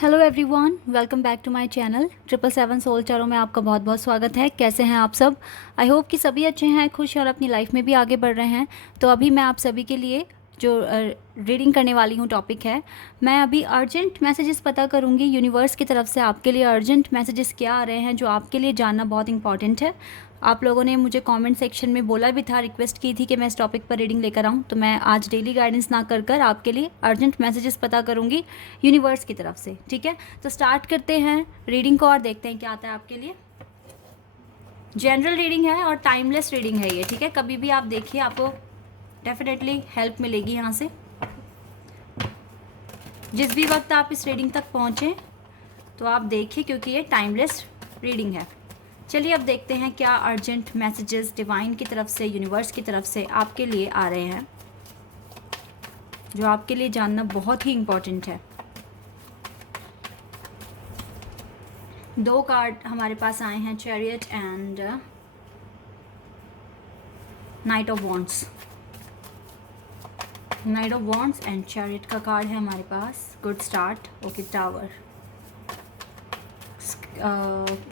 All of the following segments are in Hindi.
Hello everyone, welcome back to my channel 777 soul चारों में आपका बहुत बहुत स्वागत है। कैसे हैं आप सब? आई होप कि सभी अच्छे हैं, खुश हैं और अपनी लाइफ में भी आगे बढ़ रहे हैं। तो अभी मैं आप सभी के लिए जो रीडिंग करने वाली हूँ टॉपिक है, मैं अभी अर्जेंट मैसेजेस पता करूँगी यूनिवर्स की तरफ से। आपके लिए अर्जेंट मैसेजेस क्या आ रहे हैं जो आपके लिए जानना बहुत इंपॉर्टेंट है। आप लोगों ने मुझे कमेंट सेक्शन में बोला भी था, रिक्वेस्ट की थी कि मैं इस टॉपिक पर रीडिंग लेकर आऊँ, तो मैं आज डेली गाइडेंस ना कर कर आपके लिए अर्जेंट मैसेजेस पता करूँगी यूनिवर्स की तरफ से। ठीक है, तो स्टार्ट करते हैं रीडिंग को और देखते हैं क्या आता है आपके लिए। जनरल रीडिंग है और टाइमलेस रीडिंग है ये। ठीक है, कभी भी आप देखिए, आपको डेफिनेटली हेल्प मिलेगी यहाँ से। जिस भी वक्त आप इस रीडिंग तक पहुँचें तो आप देखिए, क्योंकि ये टाइमलेस रीडिंग है। चलिए अब देखते हैं क्या अर्जेंट मैसेजेस डिवाइन की तरफ से, यूनिवर्स की तरफ से आपके लिए आ रहे हैं, जो आपके लिए जानना बहुत ही इम्पॉर्टेंट है। दो कार्ड हमारे पास आए हैं, chariot and knight of wands. Knight of wands and chariot का कार्ड है हमारे पास। Good start. Okay, tower,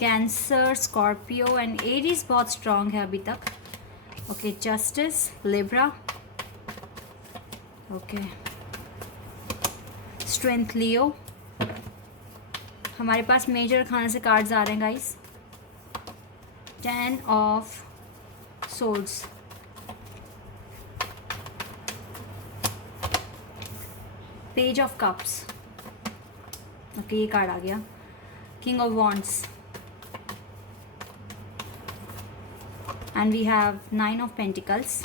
Cancer, Scorpio and Aries बहुत स्ट्रांग है अभी तक। Okay, justice, Libra, okay, strength, Leo. हमारे पास मेजर खाने से कार्ड्स आ रहे हैं guys. 10 of swords, page of cups, okay ये कार्ड आ गया। King of wands and we have 9 of Pentacles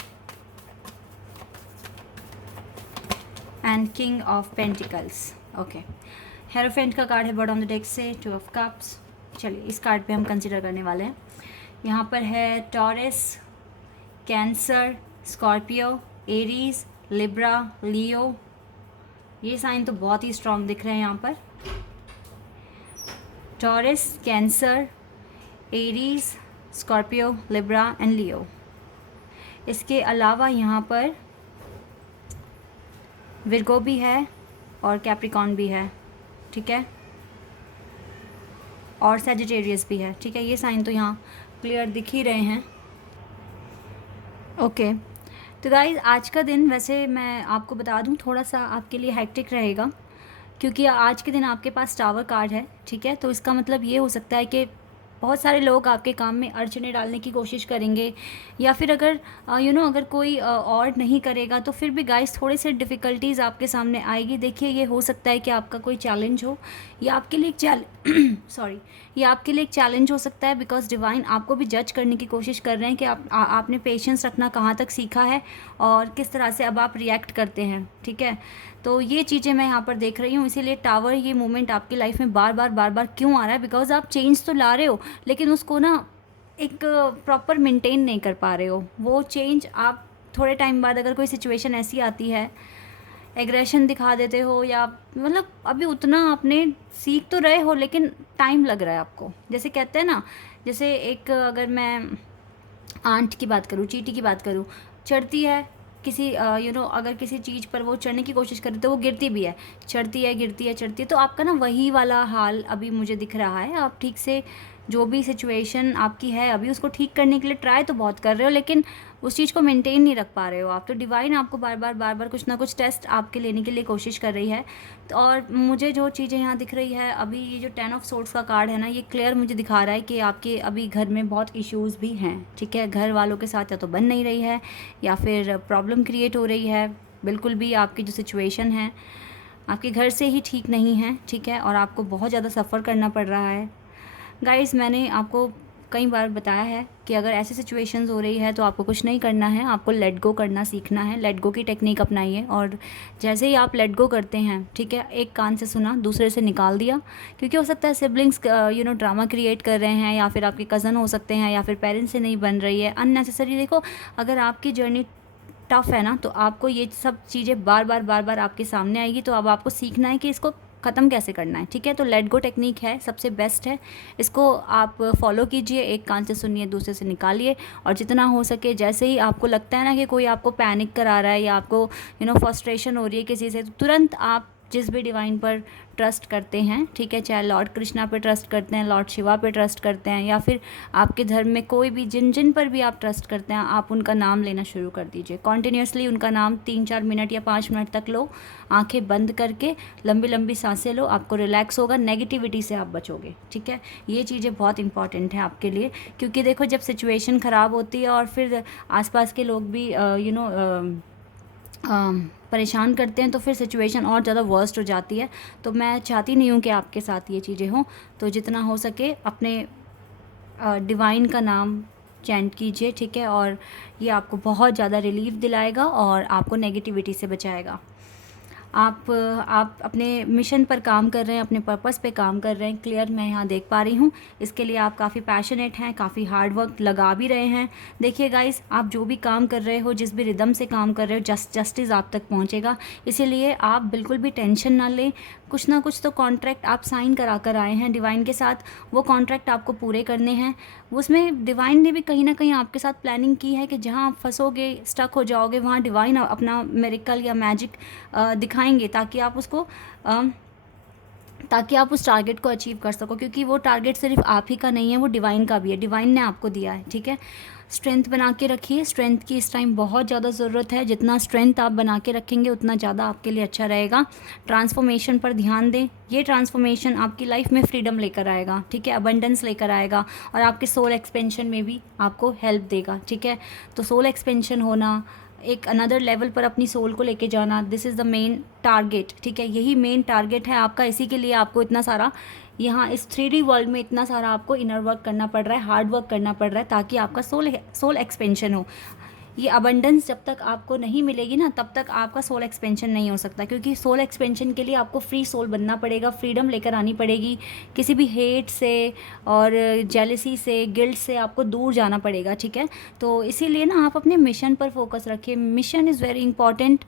and King of Pentacles. Okay, hierophant का कार्ड है बर्ड ऑन द डेक से। 2 ऑफ कप्स। चलिए इस कार्ड पे हम कंसिडर करने वाले हैं। यहाँ पर है Taurus, Cancer, Scorpio, Aries, Libra, Leo. ये साइन तो बहुत ही स्ट्रांग दिख रहे हैं यहाँ पर। Taurus, Cancer, Aries, Scorpio, Libra and Leo. इसके अलावा यहाँ पर विर्गो भी है और कैप्रिकॉन भी है। ठीक है, और सैजिटेरियस भी है। ठीक है, ये साइन तो यहाँ क्लियर दिख ही रहे हैं। ओके, तो गाइज आज का दिन वैसे मैं आपको बता दूँ थोड़ा सा आपके लिए हेक्टिक रहेगा, क्योंकि आज के दिन आपके पास टावर कार्ड है। ठीक है, तो इसका मतलब ये हो सकता है कि बहुत सारे लोग आपके काम में अड़चने डालने की कोशिश करेंगे, या फिर अगर अगर कोई और नहीं करेगा तो फिर भी गाइस थोड़े से डिफ़िकल्टीज़ आपके सामने आएगी। देखिए, ये हो सकता है कि आपका कोई चैलेंज हो, या आपके लिए एक सॉरी, ये आपके लिए एक चैलेंज हो सकता है, बिकॉज डिवाइन आपको भी जज करने की कोशिश कर रहे हैं कि आपने पेशेंस रखना कहाँ तक सीखा है और किस तरह से अब आप रिएक्ट करते हैं। ठीक है, तो ये चीज़ें मैं यहाँ पर देख रही हूँ। इसीलिए टावर ये मोमेंट आपकी लाइफ में बार बार क्यों आ रहा है? बिकॉज आप चेंज तो ला रहे हो, लेकिन उसको ना एक प्रॉपर मेंटेन नहीं कर पा रहे हो। वो चेंज आप थोड़े टाइम बाद, अगर कोई सिचुएशन ऐसी आती है, एग्रेशन दिखा देते हो, या मतलब अभी उतना आपने सीख तो रहे हो लेकिन टाइम लग रहा है आपको। जैसे कहते हैं ना, जैसे एक अगर मैं आंट की बात करूँ, चींटी की बात करूँ, चढ़ती है किसी अगर किसी चीज़ पर वो चढ़ने की कोशिश करे तो वो गिरती भी है, चढ़ती है, गिरती है, चढ़ती है। तो आपका ना वही वाला हाल अभी मुझे दिख रहा है। आप ठीक से जो भी सिचुएशन आपकी है अभी, उसको ठीक करने के लिए ट्राई तो बहुत कर रहे हो, लेकिन उस चीज़ को मेंटेन नहीं रख पा रहे हो आप। तो डिवाइन आपको बार बार कुछ ना कुछ टेस्ट आपके लेने के लिए कोशिश कर रही है। तो और मुझे जो चीज़ें यहाँ दिख रही है अभी, ये जो 10 ऑफ सोर्ड्स का कार्ड है ना, ये क्लियर मुझे दिखा रहा है कि आपके अभी घर में बहुत इश्यूज़ भी हैं। ठीक है, घर वालों के साथ या तो बन नहीं रही है, या फिर प्रॉब्लम क्रिएट हो रही है। बिल्कुल भी आपकी जो सिचुएशन है आपके घर से ही ठीक नहीं है। ठीक है, और आपको बहुत ज़्यादा सफ़र करना पड़ रहा है। गाइस, मैंने आपको कई बार बताया है कि अगर ऐसी सिचुएशंस हो रही है तो आपको कुछ नहीं करना है, आपको लेट गो करना सीखना है। लेट गो की टेक्निक अपनाइए, और जैसे ही आप लेट गो करते हैं, ठीक है, एक कान से सुना, दूसरे से निकाल दिया। क्योंकि हो सकता है सिबलिंग्स ड्रामा क्रिएट कर रहे हैं, या फिर आपके कज़न हो सकते हैं, या फिर पेरेंट्स से नहीं बन रही है, अननेसेसरी। देखो, अगर आपकी जर्नी टफ़ है ना, तो आपको ये सब चीज़ें बार बार आपके सामने आएगी। तो अब आपको सीखना है कि इसको ख़त्म कैसे करना है। ठीक है, तो लेट गो टेक्निक है, सबसे बेस्ट है। इसको आप फॉलो कीजिए, एक कान से सुनिए, दूसरे से निकालिए। और जितना हो सके, जैसे ही आपको लगता है ना कि कोई आपको पैनिक करा रहा है, या आपको फ्रस्ट्रेशन हो रही है किसी से, तो तुरंत आप जिस भी डिवाइन पर ट्रस्ट करते हैं, ठीक है, चाहे लॉर्ड कृष्णा पे ट्रस्ट करते हैं, लॉर्ड शिवा पे ट्रस्ट करते हैं, या फिर आपके धर्म में कोई भी जिन जिन पर भी आप ट्रस्ट करते हैं, आप उनका नाम लेना शुरू कर दीजिए। कॉन्टिन्यूसली उनका नाम 3-4 मिनट या 5 मिनट तक लो, आंखें बंद करके लंबी लंबी सांसें लो, आपको रिलैक्स होगा, नेगेटिविटी से आप बचोगे, ठीक है। ये चीज़ें बहुत इंपॉर्टेंट हैं आपके लिए, क्योंकि देखो जब सिचुएशन ख़राब होती है और फिर आसपास के लोग भी परेशान करते हैं, तो फिर सिचुएशन और ज़्यादा वर्स्ट हो जाती है। तो मैं चाहती नहीं हूँ कि आपके साथ ये चीज़ें हों। तो जितना हो सके अपने डिवाइन का नाम चैंट कीजिए, ठीक है, और ये आपको बहुत ज़्यादा रिलीफ दिलाएगा और आपको नेगेटिविटी से बचाएगा। आप अपने मिशन पर काम कर रहे हैं, अपने पर्पस पे काम कर रहे हैं, क्लियर मैं यहाँ देख पा रही हूँ। इसके लिए आप काफ़ी पैशनेट हैं, काफ़ी हार्ड वर्क लगा भी रहे हैं। देखिए गाइस, आप जो भी काम कर रहे हो, जिस भी रिदम से काम कर रहे हो, जस्टिस आप तक पहुँचेगा। इसीलिए आप बिल्कुल भी टेंशन ना लें। कुछ ना कुछ तो कॉन्ट्रैक्ट आप साइन करा कर आए हैं डिवाइन के साथ, वो कॉन्ट्रैक्ट आपको पूरे करने हैं। उसमें डिवाइन ने भी कहीं ना कहीं आपके साथ प्लानिंग की है कि जहाँ आप फंसोगे, स्टक हो जाओगे, वहाँ डिवाइन अपना मिरेकल या मैजिक दिखाएंगे, ताकि आप उस टारगेट को अचीव कर सको, क्योंकि वो टारगेट सिर्फ आप ही का नहीं है, वो डिवाइन का भी है, डिवाइन ने आपको दिया है, ठीक है। स्ट्रेंथ बना के रखिए, स्ट्रेंथ की इस टाइम बहुत ज़्यादा ज़रूरत है। जितना स्ट्रेंथ आप बना के रखेंगे उतना ज़्यादा आपके लिए अच्छा रहेगा। ट्रांसफॉर्मेशन पर ध्यान दें, ये ट्रांसफॉर्मेशन आपकी लाइफ में फ्रीडम लेकर आएगा, ठीक है, अबंडेंस लेकर आएगा, और आपके सोल एक्सपेंशन में भी आपको हेल्प देगा, ठीक है। तो सोल एक्सपेंशन होना, एक अनदर लेवल पर अपनी सोल को लेके जाना, this is the main target, ठीक है। यही मेन टारगेट है आपका। इसी के लिए आपको इतना सारा यहाँ इस 3D वर्ल्ड में इतना सारा आपको इनर वर्क करना पड़ रहा है, हार्ड वर्क करना पड़ रहा है, ताकि आपका सोल एक्सपेंशन हो। ये अबंडेंस जब तक आपको नहीं मिलेगी ना, तब तक आपका सोल एक्सपेंशन नहीं हो सकता, क्योंकि सोल एक्सपेंशन के लिए आपको फ्री सोल बनना पड़ेगा, फ्रीडम लेकर आनी पड़ेगी, किसी भी हेट से और जेलसी से, गिल्ट से आपको दूर जाना पड़ेगा, ठीक है। तो इसीलिए ना आप अपने मिशन पर फोकस रखिए। मिशन इज़ वेरी इंपॉर्टेंट,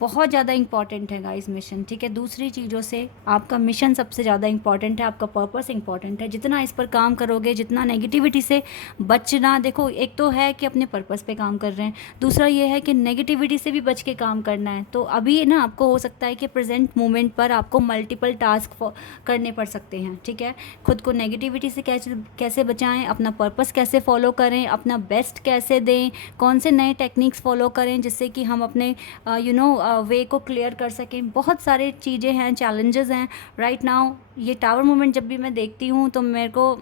बहुत ज़्यादा इंपॉर्टेंट है गाइस मिशन, ठीक है। दूसरी चीज़ों से आपका मिशन सबसे ज़्यादा इंपॉर्टेंट है, आपका पर्पस इंपॉर्टेंट है। जितना इस पर काम करोगे, जितना नेगेटिविटी से बचना, देखो एक तो है कि अपने पर्पस पे काम कर रहे हैं, दूसरा ये है कि नेगेटिविटी से भी बच के काम करना है। तो अभी ना आपको हो सकता है कि प्रेजेंट मोमेंट पर आपको मल्टीपल टास्क करने पड़ सकते हैं, ठीक है। खुद को नेगेटिविटी से कैसे बचाएं, अपना पर्पस कैसे फॉलो करें, अपना बेस्ट कैसे दें, कौन से नए टेक्निक्स फॉलो करें जिससे कि हम अपने वे को क्लियर कर सकें। बहुत सारे चीज़ें हैं, चैलेंजेस हैं राइट नाउ। ये टावर मूवमेंट जब भी मैं देखती हूँ तो मेरे को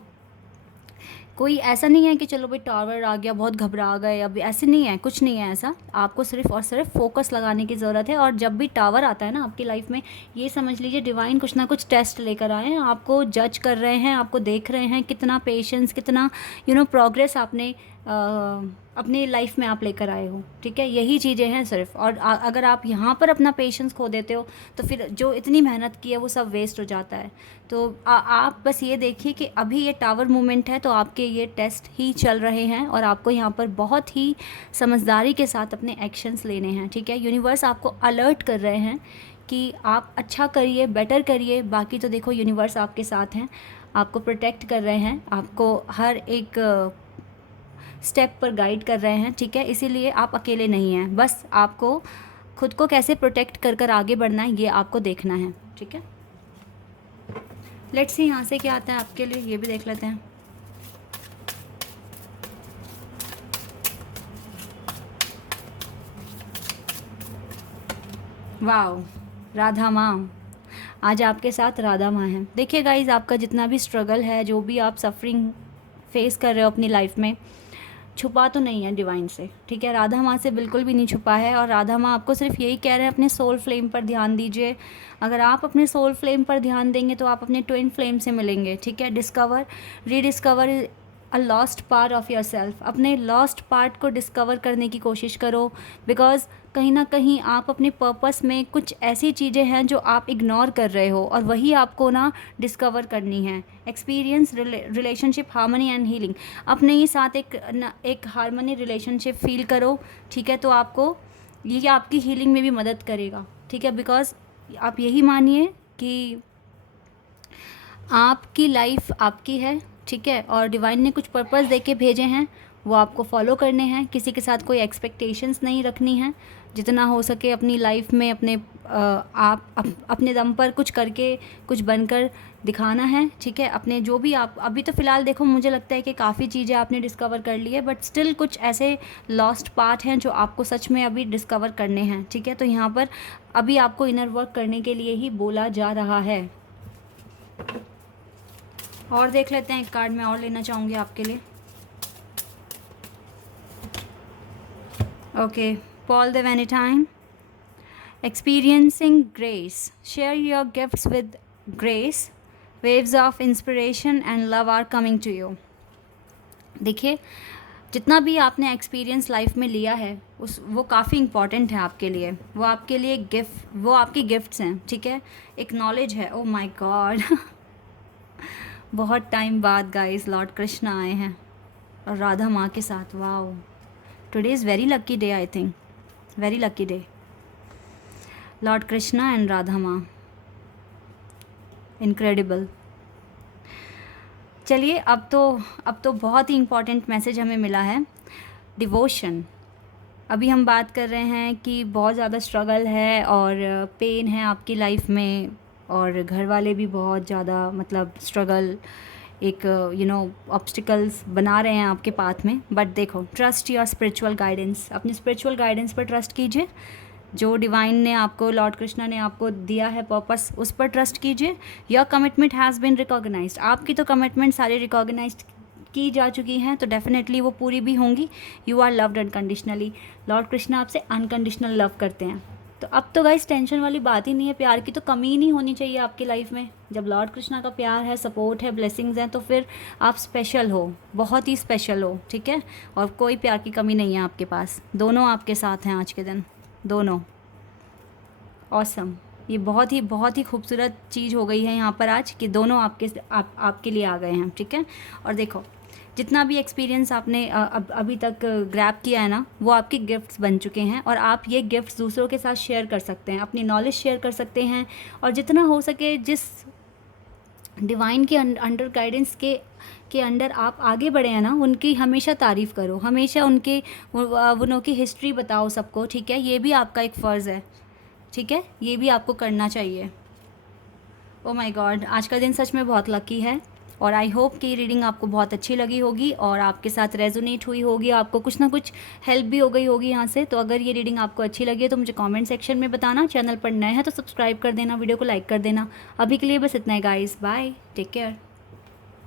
कोई ऐसा नहीं है कि चलो भाई टावर आ गया, बहुत घबरा गए, अब ऐसे नहीं है, कुछ नहीं है ऐसा। आपको सिर्फ और सिर्फ फोकस लगाने की ज़रूरत है। और जब भी टावर आता है ना आपकी लाइफ में, ये समझ लीजिए डिवाइन कुछ ना कुछ टेस्ट लेकर आए हैं, आपको जज कर रहे हैं, आपको देख रहे हैं कितना पेशेंस, कितना प्रोग्रेस आपने अपनी लाइफ में आप लेकर आए हो, ठीक है। यही चीज़ें हैं सिर्फ। और अगर आप यहाँ पर अपना पेशेंस खो देते हो तो फिर जो इतनी मेहनत की है वो सब वेस्ट हो जाता है। तो आप बस ये देखिए कि अभी ये टावर मूवमेंट है, तो आपके ये टेस्ट ही चल रहे हैं और आपको यहाँ पर बहुत ही समझदारी के साथ अपने एक्शंस लेने हैं, ठीक है। यूनिवर्स आपको अलर्ट कर रहे हैं कि आप अच्छा करिए, बेटर करिए। बाकी तो देखो यूनिवर्स आपके साथ हैं, आपको प्रोटेक्ट कर रहे हैं, आपको हर एक स्टेप पर गाइड कर रहे हैं, ठीक है। इसीलिए आप अकेले नहीं हैं, बस आपको खुद को कैसे प्रोटेक्ट कर कर आगे बढ़ना है ये आपको देखना है, ठीक है। लेट्स सी यहाँ से क्या आता है आपके लिए, ये भी देख लेते हैं। वाओ, राधा माँ, आज आपके साथ राधा माँ हैं। देखिए गाइज, आपका जितना भी स्ट्रगल है, जो भी आप सफरिंग फेस कर रहे हो अपनी लाइफ में, छुपा तो नहीं है डिवाइन से, ठीक है। राधा माँ से बिल्कुल भी नहीं छुपा है। और राधा माँ आपको सिर्फ यही कह रहे हैं, अपने सोल फ्लेम पर ध्यान दीजिए। अगर आप अपने सोल फ्लेम पर ध्यान देंगे तो आप अपने ट्विन फ्लेम से मिलेंगे, ठीक है। Discover, rediscover a lost part of your self. अपने लॉस्ट पार्ट को डिस्कवर करने की कोशिश करो, बिकॉज कहीं ना कहीं आप अपने पर्पस में कुछ ऐसी चीज़ें हैं जो आप इग्नोर कर रहे हो, और वही आपको ना डिस्कवर करनी है। Experience relationship harmony and healing. अपने ही साथ एक हार्मनी रिलेशनशिप फील करो, ठीक है। तो आपको ये आपकी हीलिंग में भी मदद करेगा, ठीक है। बिकॉज आप यही मानिए कि आपकी लाइफ आपकी है, ठीक है, और डिवाइन ने कुछ पर्पस दे के भेजे हैं, वो आपको फॉलो करने हैं। किसी के साथ कोई एक्सपेक्टेशंस नहीं रखनी है। जितना हो सके अपनी लाइफ में अपने दम पर कुछ करके कुछ बनकर दिखाना है, ठीक है। अपने जो भी आप अभी तो फ़िलहाल देखो, मुझे लगता है कि काफ़ी चीज़ें आपने डिस्कवर कर ली है, बट स्टिल कुछ ऐसे लॉस्ट पार्ट हैं जो आपको सच में अभी डिस्कवर करने हैं, ठीक है। तो यहाँ पर अभी आपको इनर वर्क करने के लिए ही बोला जा रहा है। और देख लेते हैं, एक कार्ड मैं और लेना चाहूँगी आपके लिए। Okay, Paul the Venetian. Experiencing grace. Share your gifts with grace. Waves of inspiration and love are coming to you. देखिए, जितना भी आपने एक्सपीरियंस लाइफ में लिया है वो काफ़ी इम्पॉर्टेंट है आपके लिए। वो आपके लिए वो आपकी गिफ्ट्स हैं, ठीक है। एक नॉलेज है। ओ माय गॉड, बहुत टाइम बाद गाइस लॉर्ड कृष्णा आए हैं और राधा माँ के साथ। Wow, today is very lucky day, I think very lucky day. Lord Krishna and Radha माँ, इनक्रेडिबल। चलिए, अब तो बहुत ही इम्पॉर्टेंट मैसेज हमें मिला है, डिवोशन। अभी हम बात कर रहे हैं कि बहुत ज़्यादा स्ट्रगल है और पेन है आपकी लाइफ में, और घर वाले भी बहुत ज़्यादा मतलब स्ट्रगल, एक ऑब्स्टिकल्स बना रहे हैं आपके पाथ में। बट देखो, ट्रस्ट योर स्पिरिचुअल गाइडेंस। अपनी स्पिरिचुअल गाइडेंस पर ट्रस्ट कीजिए। जो डिवाइन ने आपको, लॉर्ड कृष्णा ने आपको दिया है पर्पस, उस पर ट्रस्ट कीजिए। Your commitment has been recognised. आपकी तो कमिटमेंट सारी रिकॉग्नाइज्ड की जा चुकी हैं, तो डेफिनेटली वो पूरी भी होंगी। You are loved unconditionally. Lord Krishna आपसे अनकंडीशनल लव करते हैं। तो अब तो गाइस टेंशन वाली बात ही नहीं है, प्यार की तो कमी ही नहीं होनी चाहिए आपकी लाइफ में। जब लॉर्ड कृष्णा का प्यार है, सपोर्ट है, ब्लेसिंग्स हैं, तो फिर आप स्पेशल हो, बहुत ही स्पेशल हो, ठीक है। और कोई प्यार की कमी नहीं है आपके पास। दोनों आपके साथ हैं आज के दिन, दोनों। ऑसम। ये बहुत ही खूबसूरत चीज़ हो गई है यहाँ पर आज कि दोनों आपके लिए आ गए हैं, ठीक है। और देखो, जितना भी एक्सपीरियंस आपने अभी तक ग्रैब किया है ना, वो आपके गिफ्ट्स बन चुके हैं, और आप ये गिफ्ट्स दूसरों के साथ शेयर कर सकते हैं, अपनी नॉलेज शेयर कर सकते हैं। और जितना हो सके, जिस डिवाइन के अंडर गाइडेंस के अंडर आप आगे बढ़े हैं ना, उनकी हमेशा तारीफ़ करो, हमेशा उनकी हिस्ट्री बताओ सबको, ठीक है। ये भी आपका एक फ़र्ज़ है, ठीक है, ये भी आपको करना चाहिए। ओ माय गॉड, आज का दिन सच में बहुत लकी है, और आई होप कि रीडिंग आपको बहुत अच्छी लगी होगी और आपके साथ रेजोनेट हुई होगी, आपको कुछ ना कुछ हेल्प भी हो गई होगी यहाँ से। तो अगर ये रीडिंग आपको अच्छी लगी है तो मुझे कमेंट सेक्शन में बताना। चैनल पर नए हैं तो सब्सक्राइब कर देना, वीडियो को लाइक कर देना। अभी के लिए बस इतना ही गाइस, बाय, टेक केयर।